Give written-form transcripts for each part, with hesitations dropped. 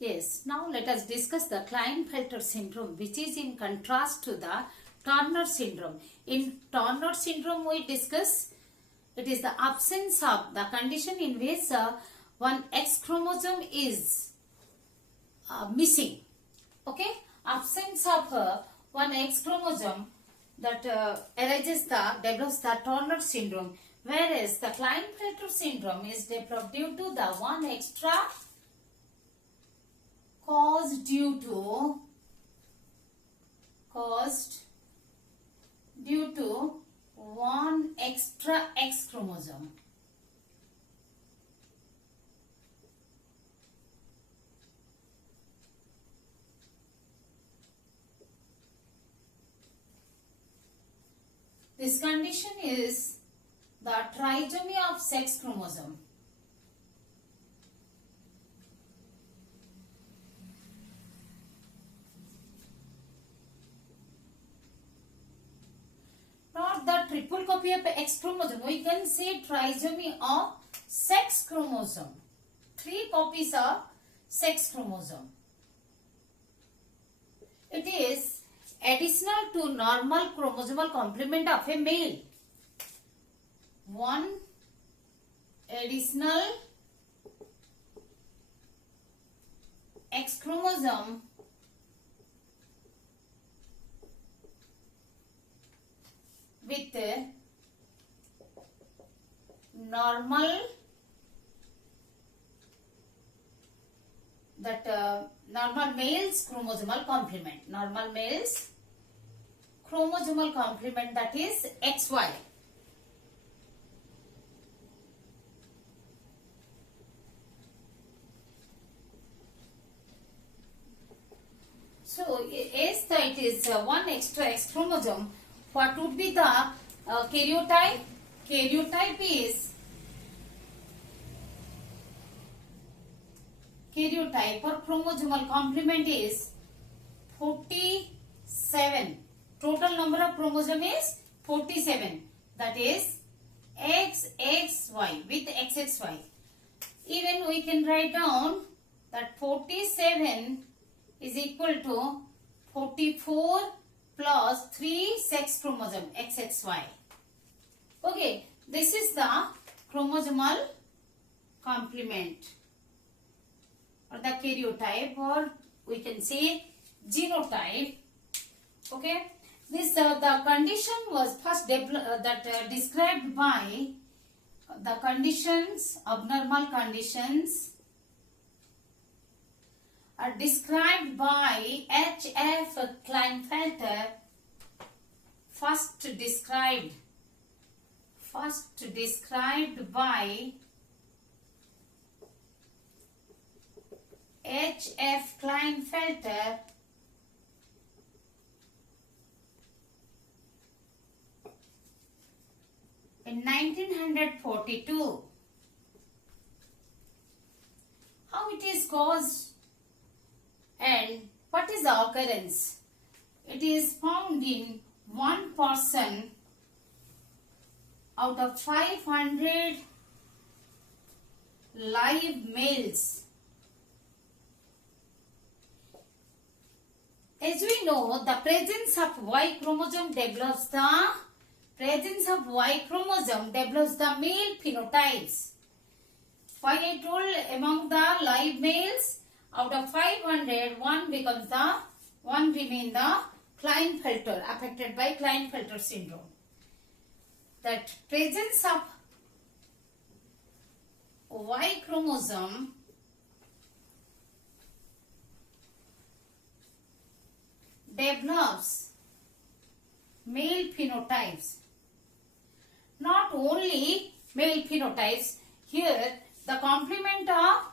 Yes, now let us discuss the Klinefelter syndrome, which is in contrast to the Turner syndrome. In Turner syndrome, we discuss it is the absence of the condition in which one X chromosome is missing. Okay, absence of one X chromosome that develops the Turner syndrome, whereas the Klinefelter syndrome is developed due to the one extra caused due to one extra X chromosome. This condition is the trisomy of sex chromosome. Not the triple copy of X chromosome. We can say trisomy of sex chromosome. 3 copies of sex chromosome. It is additional to normal chromosomal complement of a male. One additional X chromosome with normal normal males chromosomal complement. Normal males chromosomal complement, that is XY. So, as it is one extra X chromosome, what would be the karyotype? Karyotype or chromosomal complement is 47. Total number of chromosome is 47. That is XXY with XXY. Even we can write down that 47 is equal to 44 plus 3 sex chromosome XXY. Okay, this is the chromosomal complement or the karyotype, or we can say genotype. Okay, this the condition was first described by the conditions, abnormal conditions are described by H.F. Klinefelter. First described by H.F. Klinefelter in 1942. How it is caused and what is the occurrence? It is found in 1% out of 500 live males. As we know, the presence of Y chromosome develops the male phenotypes. Why I told among the live males, out of 500, one remain the Klinefelter, affected by Klinefelter syndrome. That presence of Y chromosome develops male phenotypes. Not only male phenotypes, here the complement of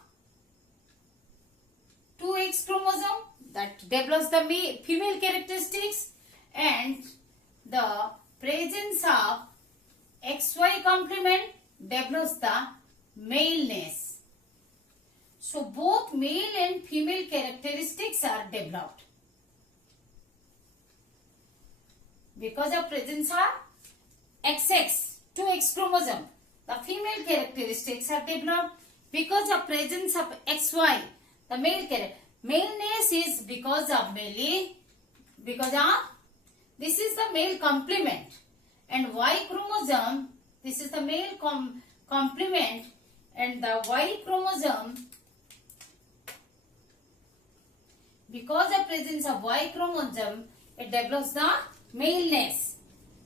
2X chromosome that develops the female characteristics, and the presence of XY complement develops the maleness. So both male and female characteristics are developed because of presence of XX 2X chromosome. The female characteristics are developed because of presence of XY. The male character. Maleness is because of this is the male complement, and Y chromosome, this is the male complement, and the Y chromosome, because of presence of Y chromosome, it develops the maleness,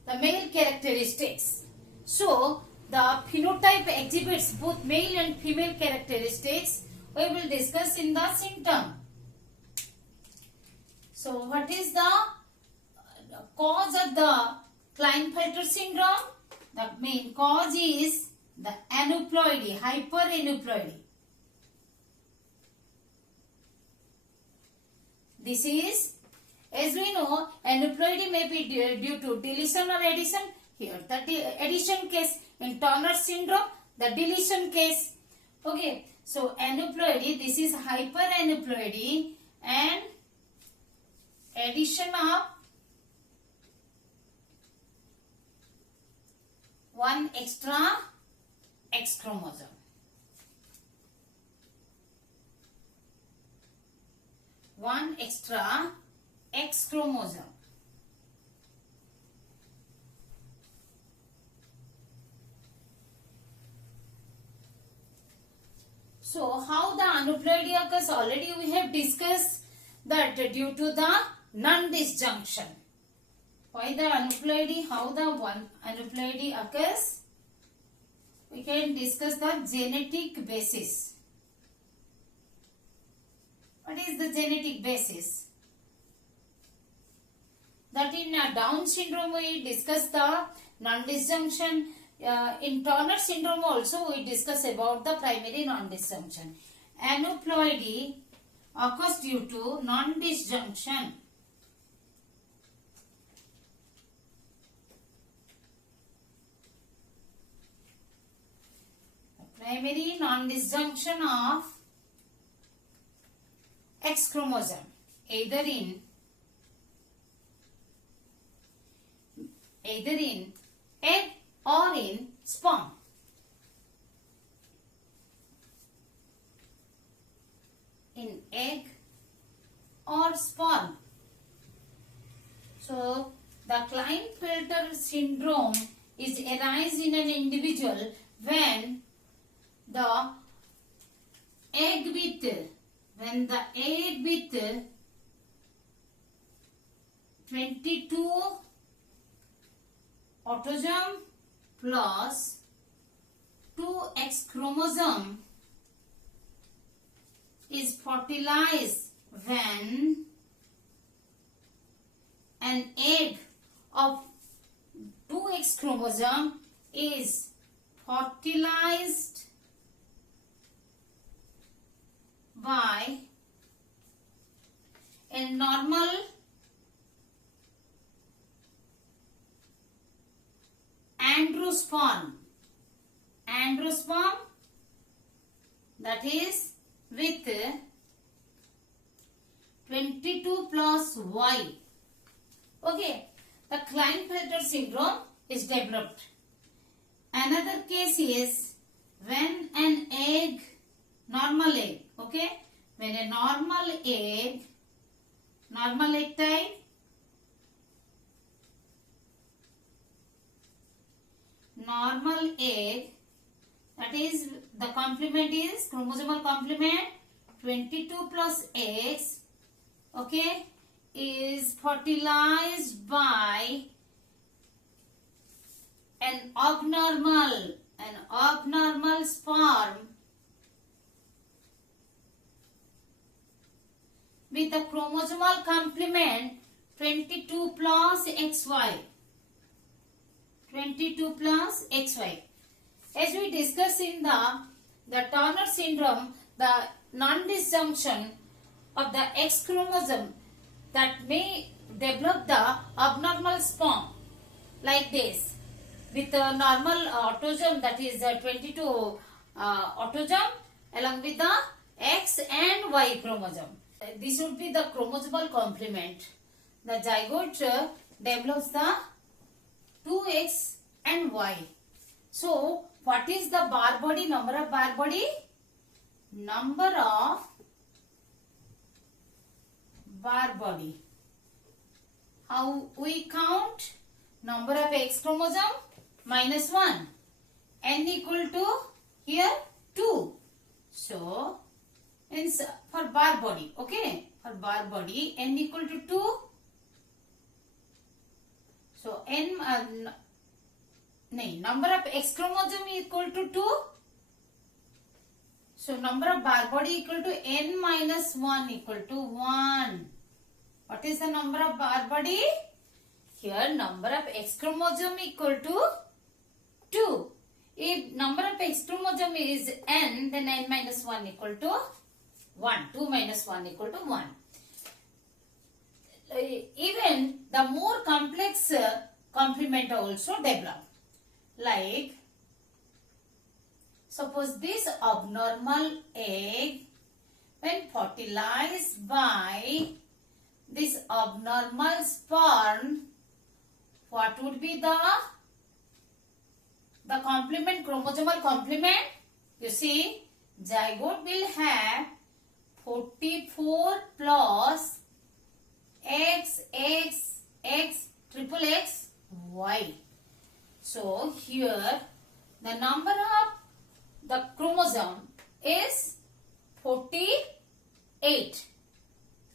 the male characteristics. So the phenotype exhibits both male and female characteristics. We will discuss in the symptom. So what is the cause of the Klinefelter syndrome? The main cause is the aneuploidy, hyperaneuploidy. This is, as we know, aneuploidy may be due to deletion or addition. Here the addition case, in Turner syndrome, the deletion case. Okay, so aneuploidy, this is hyperaneuploidy and addition of one extra X chromosome. One extra X chromosome. So how the aneuploidy occurs? Already we have discussed that due to the non-disjunction. Why the aneuploidy? How the one aneuploidy occurs? We can discuss the genetic basis. What is the genetic basis? That in Down syndrome we discuss the non-disjunction. In Turner syndrome also we discuss about the primary non-disjunction. Aneuploidy occurs due to non-disjunction. Primary non-disjunction of X chromosome, either in egg or in sperm. In egg or sperm. So the Klinefelter syndrome is arise in an individual when the egg with 22 autosome plus 2 X chromosome is fertilized when an egg of 2 X chromosome is fertilized by a normal androsperm. Androsperm, that is with 22 plus Y. Okay, the Klinefelter syndrome is developed. Another case is when an egg, normal egg, okay, when a normal egg type, normal egg, that is the complement is chromosomal complement 22 plus X, okay, is fertilized by an abnormal sperm with the chromosomal complement 22 plus XY. 22 plus XY. As we discussed in the Turner syndrome, the non-disjunction of the X chromosome that may develop the abnormal sperm like this with a normal autosome, that is 22 autosome along with the X and Y chromosome. This would be the chromosomal complement. The zygote develops the 2X and Y. So, what is the bar body? Number of bar body? Number of bar body. How we count? Number of X chromosome minus 1. N equal to here 2. So, means for bar body, okay? For bar body, N equal to 2. So, number of X chromosome equal to 2. So, number of bar body equal to N minus 1 equal to 1. What is the number of bar body? Here, number of X chromosome equal to 2. If number of X chromosome is N, then N minus 1 equal to 1. 2 minus 1 equal to 1. Even the more complex complement also develop. Like, suppose this abnormal egg, when fertilized by this abnormal sperm, what would be the complement, chromosomal complement? You see, zygote will have 44 plus X, triple X, Y. So, here the number of the chromosome is 48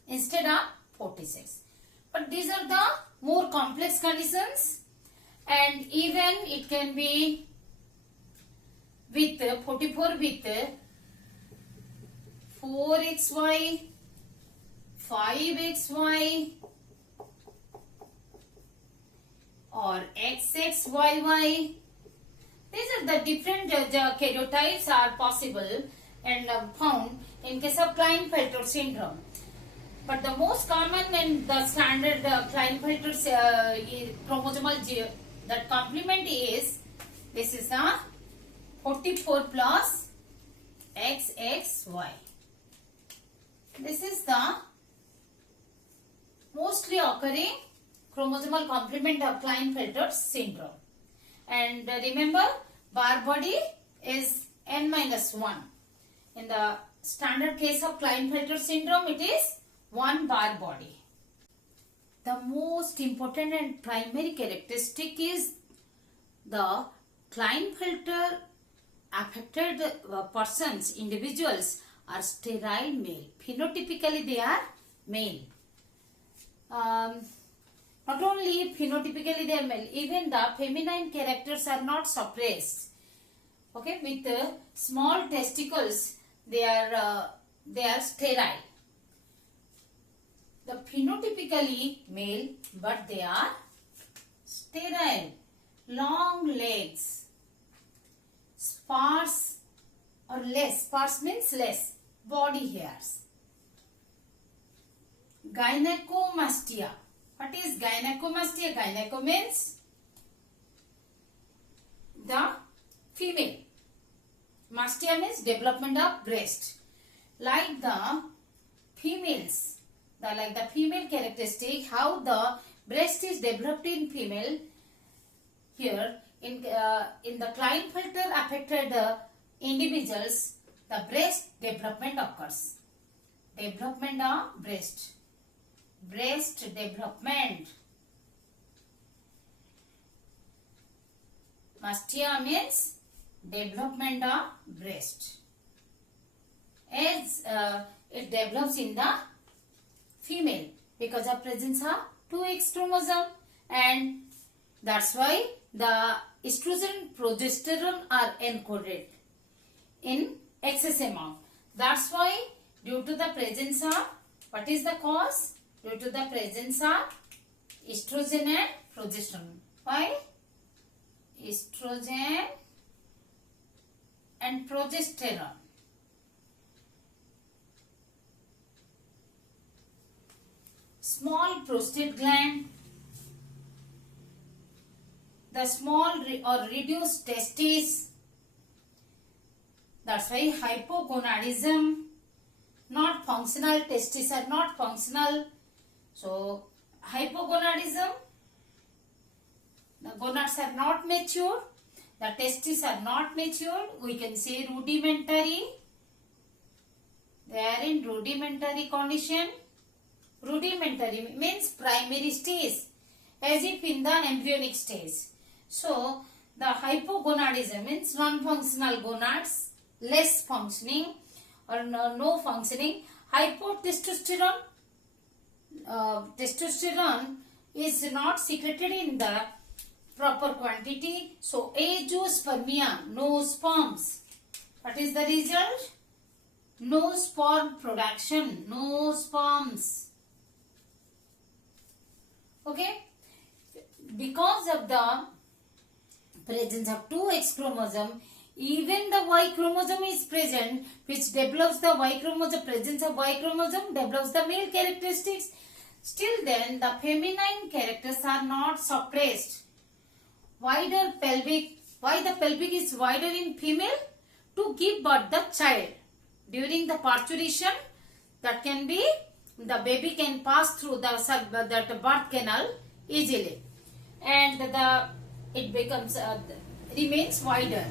instead of 46. But these are the more complex conditions, and even it can be with 44 with 4XY, 5XY or XXYY. These are the different karyotypes are possible and found in case of Klinefelter syndrome. But the most common and the standard Klinefelter chromosomal that complement is, this is the 44 plus XXY. This is the mostly occurring chromosomal complement of Klinefelter syndrome. And remember, bar body is N minus 1. In the standard case of Klinefelter syndrome, it is 1 bar body. The most important and primary characteristic is the Klinefelter affected persons, individuals are sterile male. Phenotypically they are male. Not only phenotypically they are male, even the feminine characters are not suppressed. Okay, with small testicles, they are sterile. The phenotypically male, but they are sterile. Long legs, sparse or less. Sparse means less body hairs. Gynecomastia. What is gynecomastia? Gyneco means the female. Mastia means development of breast. Like the females, like the female characteristic, how the breast is developed in female. Here in the Klinefelter affected individuals, the breast development occurs. Development of breast. Breast development. Mastia means development of breast. As it develops in the female because of presence of 2X chromosome, and that's why the estrogen progesterone are encoded in excess amount. That's why due to the presence of, what is the cause? Due to the presence of estrogen and progesterone. Why? Estrogen and progesterone. Small prostate gland, the small or reduced testes, that's why hypogonadism, not functional, testes are not functional. So hypogonadism, the gonads are not mature, the testes are not matured, we can say rudimentary, they are in rudimentary condition. Rudimentary means primary stage, as if in the embryonic stage. So the hypogonadism means non-functional gonads, less functioning or no functioning. Hypotestosterone, testosterone is not secreted in the proper quantity. So azoospermia, no sperms. What is the result? No sperm production, no sperms. Okay? Because of the presence of two X chromosome, even the Y chromosome is present, which develops the Y chromosome. Presence of Y chromosome develops the male characteristics. Still then, the feminine characters are not suppressed. Wider pelvic. Why the pelvic is wider in female? To give birth the child. During the parturition, that can be, the baby can pass through that birth canal easily, and it becomes remains wider.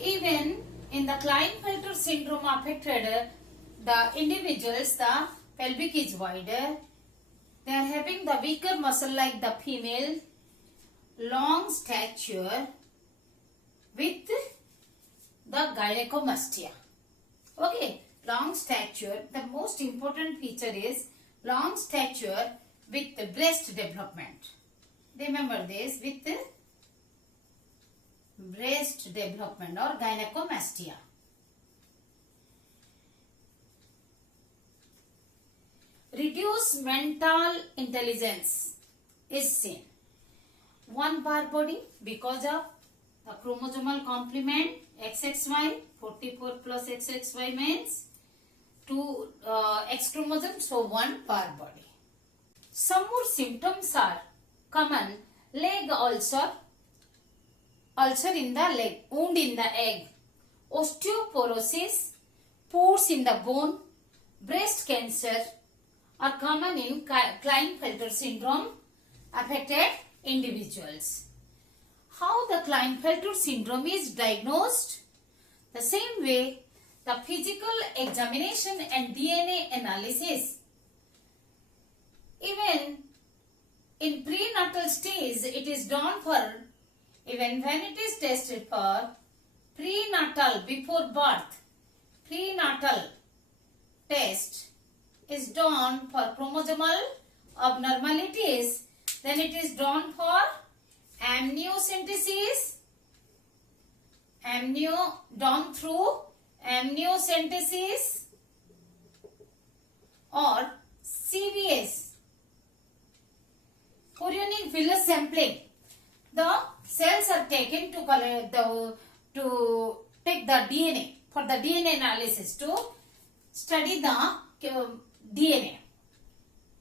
Even in the Klinefelter syndrome affected the individuals, the pelvic is wider. They are having the weaker muscle like the female, long stature with the gynecomastia. Okay, long stature. The most important feature is long stature with the breast development. Remember this, with the breast development or gynecomastia. Reduced mental intelligence is seen. One bar body because of the chromosomal complement XXY, 44 plus XXY means 2 X chromosomes, so one bar body. Some more symptoms are common: leg ulcer, ulcer in the leg, wound in the egg, osteoporosis, pores in the bone, breast cancer are common in Klinefelter syndrome affected individuals. How the Klinefelter syndrome is diagnosed? The same way, the physical examination and DNA analysis. Even in prenatal stage, it is done for, even when it is tested for prenatal, before birth, prenatal test is done for chromosomal abnormalities, then it is done for amniocentesis, done through amniocentesis or CVS, chorionic villus sampling. The cells are taken to take the DNA for the DNA analysis, to study the DNA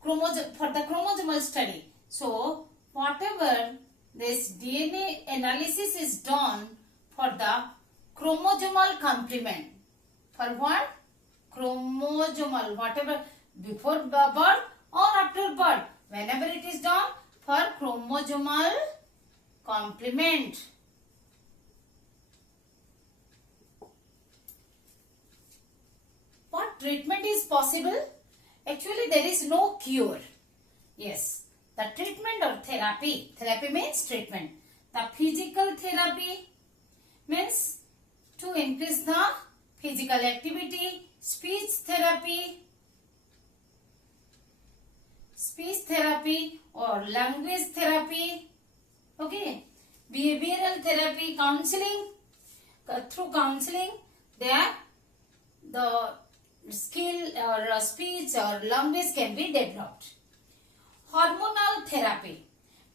chromosome, for the chromosomal study. So whatever this DNA analysis is done for the chromosomal complement. For what? Chromosomal, whatever before birth or after birth, whenever it is done for chromosomal complement. What treatment is possible? Actually, there is no cure. Yes, the treatment or therapy. Therapy means treatment. The physical therapy means to increase the physical activity. Speech therapy or language therapy. Okay. Behavioral therapy, counseling. Through counseling, the skill or speech or language can be developed. Hormonal therapy,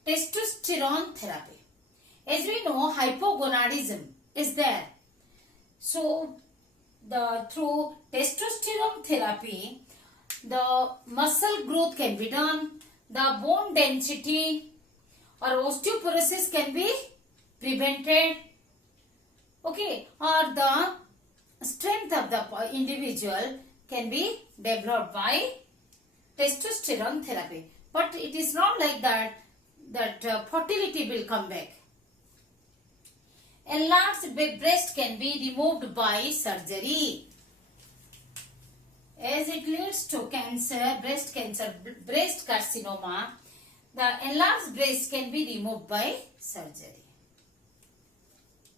testosterone therapy. As we know, hypogonadism is there. So, through testosterone therapy, the muscle growth can be done, the bone density or osteoporosis can be prevented. Okay, or the strength of the individual can be developed by testosterone therapy. But it is not like that fertility will come back. Enlarged breast can be removed by surgery. as it leads to cancer, breast carcinoma. The enlarged breast can be removed by surgery.